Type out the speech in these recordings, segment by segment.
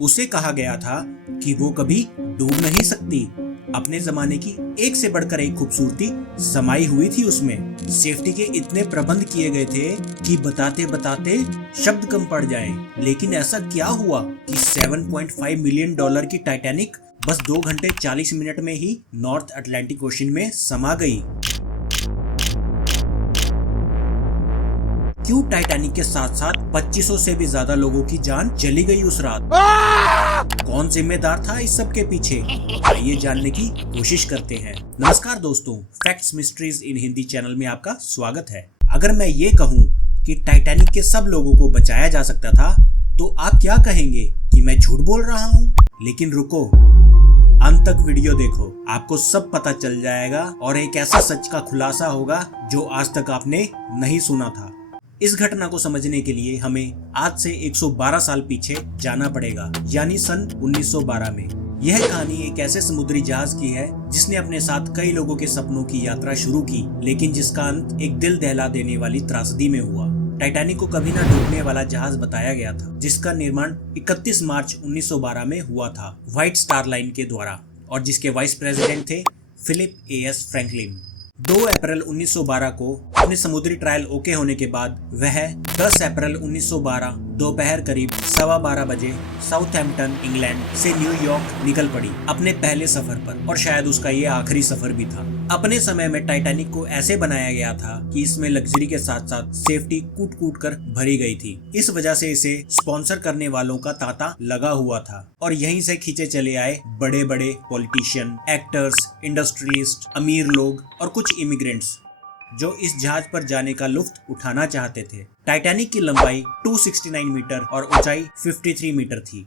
उसे कहा गया था कि वो कभी डूब नहीं सकती। अपने जमाने की एक से बढ़कर एक खूबसूरती समाई हुई थी उसमें। सेफ्टी के इतने प्रबंध किए गए थे कि बताते बताते शब्द कम पड़ जाएं। लेकिन ऐसा क्या हुआ कि 7.5 मिलियन डॉलर की टाइटैनिक बस 2 घंटे 40 मिनट में ही नॉर्थ अटलांटिक ओशन में समा गई। क्यों टाइटैनिक के साथ साथ 2500 से भी ज्यादा लोगों की जान चली गई उस रात? कौन जिम्मेदार था इस सब के पीछे? आइए जानने की कोशिश करते हैं। नमस्कार दोस्तों, फैक्ट्स मिस्ट्रीज इन हिंदी चैनल में आपका स्वागत है। अगर मैं ये कहूँ कि टाइटैनिक के सब लोगों को बचाया जा सकता था तो आप क्या कहेंगे कि मैं झूठ बोल रहा हूँ? लेकिन रुको, अंत तक वीडियो देखो, आपको सब पता चल जाएगा और एक ऐसा सच का खुलासा होगा जो आज तक आपने नहीं सुना था। इस घटना को समझने के लिए हमें आज से 112 साल पीछे जाना पड़ेगा, यानी सन 1912 में। यह कहानी एक ऐसे समुद्री जहाज की है जिसने अपने साथ कई लोगों के सपनों की यात्रा शुरू की, लेकिन जिसका अंत एक दिल दहला देने वाली त्रासदी में हुआ। टाइटैनिक को कभी न डूबने वाला जहाज बताया गया था, जिसका निर्माण 31 मार्च 1912 में हुआ था व्हाइट स्टार लाइन के द्वारा, और जिसके वाइस प्रेसिडेंट थे फिलिप एएस फ्रैंकलिन। 2 अप्रैल 1912 को अपने समुद्री ट्रायल ओके होने के बाद वह 10 अप्रैल 1912 दोपहर करीब 12:15 बजे साउथहैम्पटन इंग्लैंड से न्यूयॉर्क निकल पड़ी अपने पहले सफर पर, और शायद उसका ये आखिरी सफर भी था। अपने समय में टाइटैनिक को ऐसे बनाया गया था कि इसमें लग्जरी के साथ साथ सेफ्टी कूट कूट कर भरी गई थी। इस वजह से इसे स्पॉन्सर करने वालों का तांता लगा हुआ था, और यहीं से खींचे चले आए बड़े बड़े पॉलिटिशियन, एक्टर्स, इंडस्ट्रियलिस्ट, अमीर लोग और कुछ इमिग्रेंट्स जो इस जहाज पर जाने का लुत्फ उठाना चाहते थे। टाइटैनिक की लंबाई 269 मीटर और ऊंचाई 53 मीटर थी,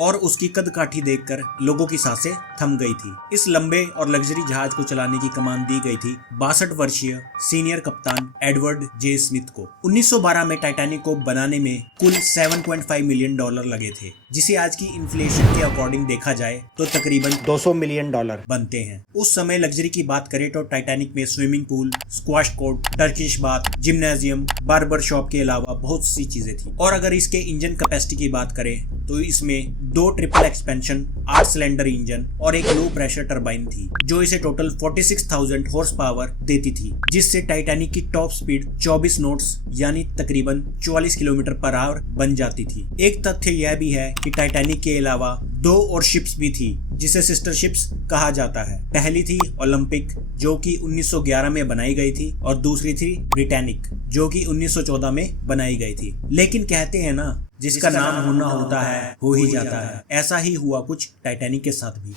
और उसकी कदकाठी देखकर लोगों की सांसें थम गई थी। इस लंबे और लग्जरी जहाज को चलाने की कमान दी गई थी 62 वर्षीय सीनियर कप्तान एडवर्ड जे स्मिथ को। 1912 में टाइटैनिक को बनाने में कुल 7.5 मिलियन डॉलर लगे थे, जिसे आज की इन्फ्लेशन के अकॉर्डिंग देखा जाए तो तकरीबन 200 मिलियन डॉलर बनते हैं। उस समय लग्जरी की बात करें तो टाइटैनिक में swimming pool, squash court, Turkish bath, gymnasium, barber shop के अलावा बहुत सी चीजें थी। और अगर इसके इंजन कैपेसिटी की बात करें तो इसमें 2 ट्रिपल एक्सपेंशन 8 सिलेंडर इंजन और एक लो प्रेशर टरबाइन थी, जो इसे टोटल 46,000 हॉर्स पावर देती थी, जिससे टाइटैनिक की टॉप स्पीड 24 नॉट्स यानी तकरीबन 44 किलोमीटर पर आवर बन जाती थी। एक तथ्य यह भी है कि टाइटैनिक के अलावा 2 और शिप्स भी थी जिसे सिस्टर शिप्स कहा जाता है। पहली थी ओलंपिक, जो कि 1911 में बनाई गई थी, और दूसरी थी ब्रिटानिक, जो कि 1914 में बनाई गई थी। लेकिन कहते हैं ना, जिसका नाम होना होता है हो ही जाता है। ऐसा ही हुआ कुछ टाइटैनिक के साथ भी।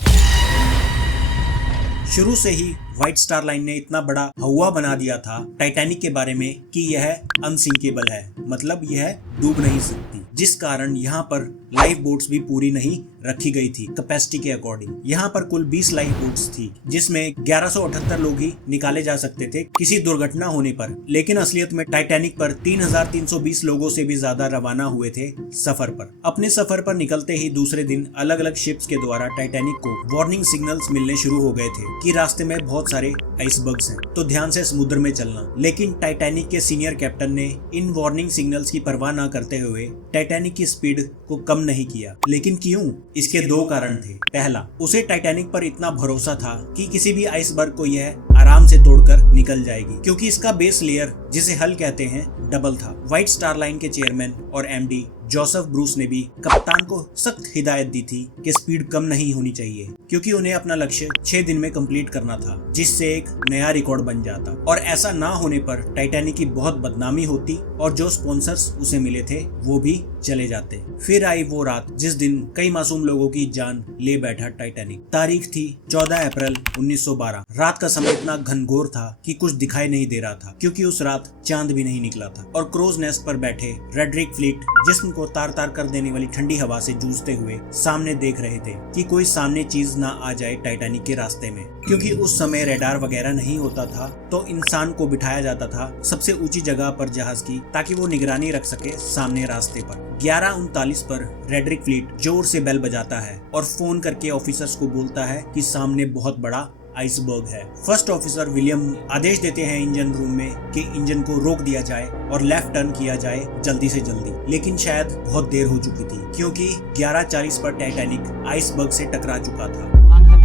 शुरू से ही व्हाइट स्टार लाइन ने इतना बड़ा हवा बना दिया था टाइटैनिक के बारे में कि यह अनसिंकेबल है, मतलब यह डूब नहीं सकती, जिस कारण यहाँ पर लाइफ बोट्स भी पूरी नहीं रखी गई थी कैपेसिटी के अकॉर्डिंग। यहाँ पर कुल 20 लाइफ बोट्स थी, जिसमें 1178 लोग ही निकाले जा सकते थे किसी दुर्घटना होने पर। लेकिन असलियत में टाइटैनिक पर 3320 लोगों से भी ज्यादा रवाना हुए थे सफर पर। अपने सफर पर निकलते ही दूसरे दिन अलग अलग शिप्स के द्वारा टाइटैनिक को वार्निंग सिग्नल्स मिलने शुरू हो गए थे कि रास्ते में बहुत सारे आइसबर्ग्स हैं, तो ध्यान से समुद्र में चलना। लेकिन टाइटैनिक के सीनियर कैप्टन ने इन वार्निंग सिग्नल्स की परवाह न करते हुए टाइटैनिक की स्पीड को कम नहीं किया। लेकिन क्यों? इसके 2 कारण थे। पहला, उसे टाइटैनिक पर इतना भरोसा था कि किसी भी आइसबर्ग को यह आराम से तोड़कर निकल जाएगी, क्योंकि इसका बेस लेयर, जिसे हल कहते हैं, डबल था। व्हाइट स्टार लाइन के चेयरमैन और एमडी जोसेफ ब्रूस ने भी कप्तान को सख्त हिदायत दी थी कि स्पीड कम नहीं होनी चाहिए, क्योंकि उन्हें अपना लक्ष्य 6 दिन में कंप्लीट करना था, जिससे एक नया रिकॉर्ड बन जाता। और ऐसा ना होने पर टाइटैनिक की बहुत बदनामी होती और जो स्पॉन्सर्स उसे मिले थे वो भी चले जाते। फिर आई वो रात जिस दिन कई मासूम लोगों की जान ले बैठा टाइटैनिक। तारीख थी 14 अप्रैल 1912। रात का समय इतना घनघोर था कि कुछ दिखाई नहीं दे रहा था, क्योंकि उस रात चांद भी नहीं निकला था। और क्रोज नेस्ट पर बैठे रेडरिक फ्लीट जिस्म को तार तार कर देने वाली ठंडी हवा से जूझते हुए सामने देख रहे थे कि कोई सामने चीज ना आ जाए टाइटैनिक के रास्ते में। क्योंकि उस समय रेडार वगैरह नहीं होता था, तो इंसान को बिठाया जाता था सबसे ऊंची जगह पर जहाज की, ताकि वो निगरानी रख सके सामने रास्ते पर। 11:39 पर रेडरिक फ्लीट जोर से बेल बजाता है और फोन करके ऑफिसर्स को बोलता है कि सामने बहुत बड़ा आइसबर्ग है। फर्स्ट ऑफिसर विलियम आदेश देते हैं इंजन रूम में कि इंजन को रोक दिया जाए और लेफ्ट टर्न किया जाए जल्दी से जल्दी, लेकिन शायद बहुत देर हो चुकी थी क्योंकि 11:40 पर टाइटैनिक आइसबर्ग से टकरा चुका था।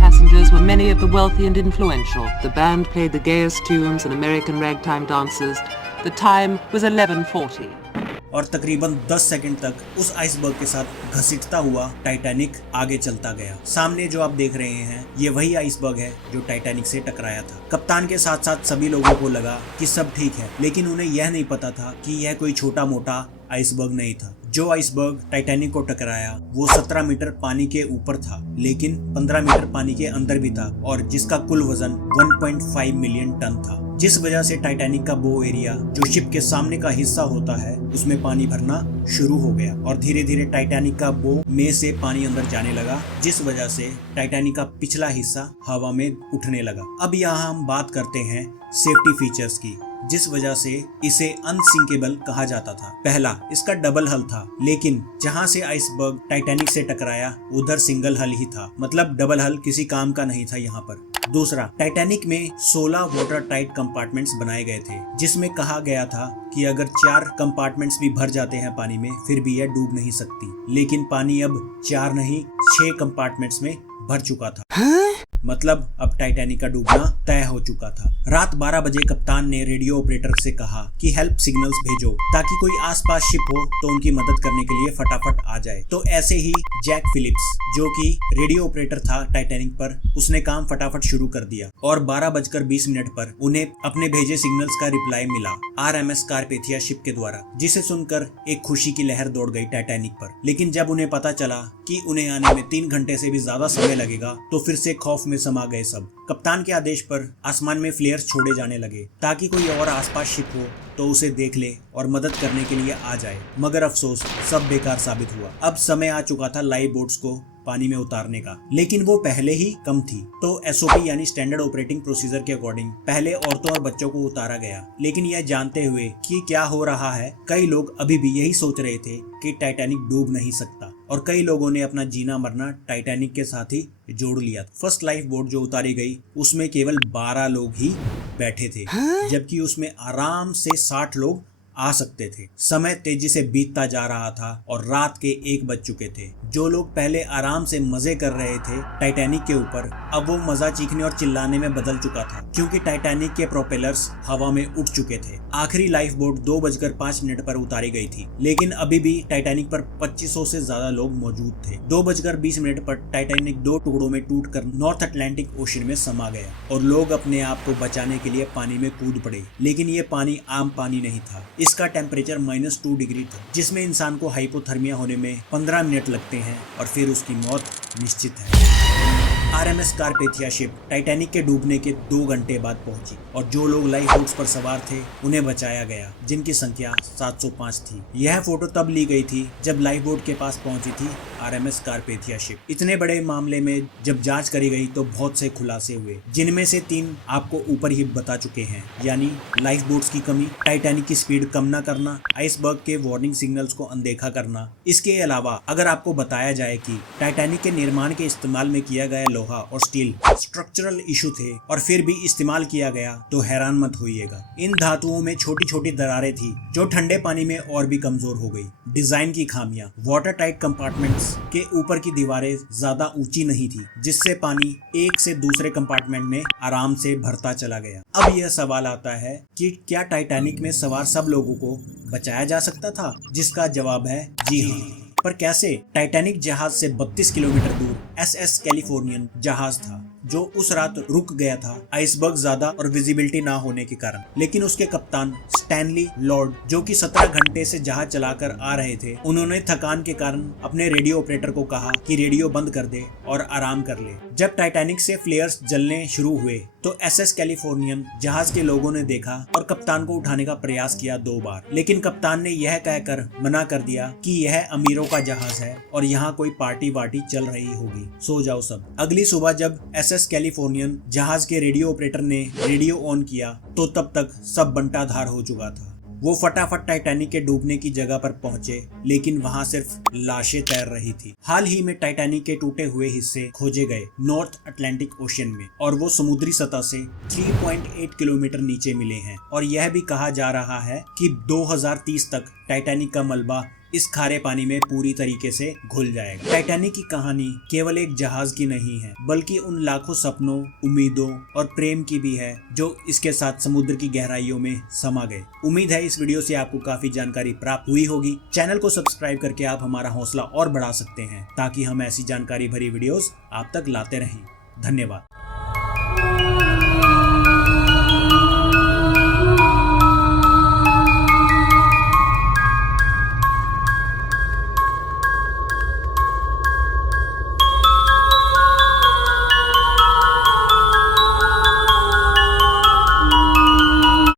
Passengers were many of the wealthy and influential. The band played the gayest tunes and American ragtime dances. The time was 11:40. और तकरीबन 10 सेकंड तक उस आइसबर्ग के साथ घसीटता हुआ टाइटैनिक आगे चलता गया। सामने जो आप देख रहे हैं ये वही आइसबर्ग है जो टाइटैनिक से टकराया था। कप्तान के साथ साथ सभी लोगों को लगा कि सब ठीक है, लेकिन उन्हें यह नहीं पता था कि यह कोई छोटा मोटा आइसबर्ग नहीं था। जो आइसबर्ग टाइटैनिक को टकराया वो 17 मीटर पानी के ऊपर था, लेकिन 15 मीटर पानी के अंदर भी था और जिसका कुल वजन 1.5 मिलियन टन था, जिस वजह से टाइटैनिक का बो एरिया जो शिप के सामने का हिस्सा होता है उसमें पानी भरना शुरू हो गया और धीरे धीरे टाइटैनिक का बो में से पानी अंदर जाने लगा, जिस वजह से टाइटैनिक का पिछला हिस्सा हवा में उठने लगा। अब यहाँ हम बात करते हैं सेफ्टी फीचर्स की, जिस वजह से इसे अनसिंकेबल कहा जाता था। पहला, इसका डबल हल था, लेकिन जहां से आइसबर्ग टाइटैनिक से टकराया उधर सिंगल हल ही था, मतलब डबल हल किसी काम का नहीं था यहाँ पर। दूसरा, टाइटैनिक में 16 वाटर टाइट कंपार्टमेंट्स बनाए गए थे, जिसमें कहा गया था कि अगर 4 कंपार्टमेंट्स भी भर जाते हैं पानी में फिर भी यह डूब नहीं सकती, लेकिन पानी अब 4 नहीं 6 कंपार्टमेंट्स में भर चुका था। मतलब अब टाइटैनिक का डूबना तय हो चुका था। रात 12 बजे कप्तान ने रेडियो ऑपरेटर से कहा कि हेल्प सिग्नल्स भेजो ताकि कोई आसपास शिप हो तो उनकी मदद करने के लिए फटाफट आ जाए। तो ऐसे ही जैक फिलिप्स जो कि रेडियो ऑपरेटर था टाइटैनिक पर, उसने काम फटाफट शुरू कर दिया और 12:20 पर उन्हें अपने भेजे सिग्नल्स का रिप्लाई मिला RMS कारपेथिया शिप के द्वारा, जिसे सुनकर एक खुशी की लहर दौड़ गई टाइटैनिक पर। लेकिन जब उन्हें पता चला कि उन्हें आने में 3 घंटे से भी ज्यादा समय लगेगा तो फिर से खौफ में समा गए सब। कप्तान के आदेश पर आसमान में फ्लेयर्स छोड़े जाने लगे ताकि कोई और आसपास शिप हो तो उसे देख ले और मदद करने के लिए आ जाए, मगर अफसोस सब बेकार साबित हुआ। अब समय आ चुका था लाइफ बोट्स को पानी में उतारने का, लेकिन वो पहले ही कम थी। तो SOP यानी स्टैंडर्ड ऑपरेटिंग प्रोसीजर के अकॉर्डिंग पहले औरतों और बच्चों को उतारा गया, लेकिन यह जानते हुए कि क्या हो रहा है कई लोग अभी भी यही सोच रहे थे कि टाइटैनिक डूब नहीं सकता और कई लोगों ने अपना जीना मरना टाइटैनिक के साथ ही जोड़ लिया। फर्स्ट लाइफ बोट जो उतारी गई उसमें केवल 12 लोग ही बैठे थे, जबकि उसमें आराम से 60 लोग आ सकते थे। समय तेजी से बीतता जा रहा था और रात के 1 बज चुके थे। जो लोग पहले आराम से मजे कर रहे थे टाइटैनिक के ऊपर, अब वो मजा चीखने और चिल्लाने में बदल चुका था क्योंकि टाइटैनिक के प्रोपेलर्स हवा में उठ चुके थे। आखिरी लाइफ बोट 2:05 पर उतारी गई थी, लेकिन अभी भी टाइटैनिक पर 2500 से ज्यादा लोग मौजूद थे। 2:20 पर टाइटैनिक 2 टुकड़ों में टूटकर नॉर्थ अटलांटिक ओशन में समा गया और लोग अपने आप को बचाने के लिए पानी में कूद पड़े, लेकिन ये पानी आम पानी नहीं था। इसका टेम्परेचर -2 डिग्री था, जिसमें इंसान को हाइपोथर्मिया होने में 15 मिनट लगते हैं और फिर उसकी मौत निश्चित है। RMS कारपेथिया शिप टाइटैनिक के डूबने के 2 घंटे बाद पहुंची और जो लोग लाइफ बोट्स पर सवार थे उन्हें बचाया गया, जिनकी संख्या 705 थी। यह फोटो तब ली गई थी जब लाइफ बोट के पास पहुंची थी RMS कारपेथिया शिप। इतने बड़े मामले में जब जांच करी गई तो बहुत से खुलासे हुए, जिनमें से 3 आपको ऊपर ही बता चुके हैं, यानी लाइफ बोट्स की कमी, टाइटैनिक की स्पीड कम न करना, आइसबर्ग के वार्निंग सिग्नल्स को अनदेखा करना। इसके अलावा अगर आपको बताया जाए कि टाइटैनिक के निर्माण के इस्तेमाल में किया गया लोहा और स्टील स्ट्रक्चरल इशू थे और फिर भी इस्तेमाल किया गया तो हैरान मत होइएगा। इन धातुओं में छोटी छोटी दरारें थी जो ठंडे पानी में और भी कमजोर हो गई। डिजाइन की खामियां, वाटर टाइट कंपार्टमेंट्स के ऊपर की दीवारें ज्यादा ऊंची नहीं थी, जिससे पानी एक से दूसरे कंपार्टमेंट में आराम से भरता चला गया। अब यह सवाल आता है कि क्या टाइटैनिक में सवार सब लोगों को बचाया जा सकता था, जिसका जवाब है जी हाँ। पर कैसे? टाइटैनिक जहाज से 32 किलोमीटर दूर SS कैलिफोर्नियन जहाज था जो उस रात रुक गया था आइसबर्ग ज्यादा और विजिबिलिटी ना होने के कारण। लेकिन उसके कप्तान स्टैनली लॉर्ड जो कि 17 घंटे से जहाज चलाकर आ रहे थे, उन्होंने थकान के कारण अपने रेडियो ऑपरेटर को कहा कि रेडियो बंद कर दे और आराम कर ले। जब टाइटैनिक से फ्लेयर्स जलने शुरू हुए तो SS कैलिफोर्नियन जहाज के लोगों ने देखा और कप्तान को उठाने का प्रयास किया 2 बार, लेकिन कप्तान ने यह कहकर मना कर दिया कि यह अमीरों का जहाज है और यहाँ कोई पार्टी वार्टी चल रही होगी, सो जाओ सब। अगली सुबह जब SS कैलिफोर्नियन जहाज के रेडियो ऑपरेटर ने रेडियो ऑन किया तो तब तक सब बंटाधार हो चुका था। वो फटाफट टाइटैनिक के डूबने की जगह पर पहुंचे, लेकिन वहां सिर्फ लाशें तैर रही थी। हाल ही में टाइटैनिक के टूटे हुए हिस्से खोजे गए नॉर्थ अटलांटिक ओशन में, और वो समुद्री सतह से 3.8 किलोमीटर नीचे मिले हैं। और यह भी कहा जा रहा है कि 2030 तक टाइटैनिक का मलबा इस खारे पानी में पूरी तरीके से घुल जाएगा। टाइटैनिक की कहानी केवल एक जहाज की नहीं है, बल्कि उन लाखों सपनों, उम्मीदों और प्रेम की भी है जो इसके साथ समुद्र की गहराइयों में समा गए। उम्मीद है इस वीडियो से आपको काफी जानकारी प्राप्त हुई होगी। चैनल को सब्सक्राइब करके आप हमारा हौसला और बढ़ा सकते हैं, ताकि हम ऐसी जानकारी भरी वीडियोस आप तक लाते रहें। धन्यवाद।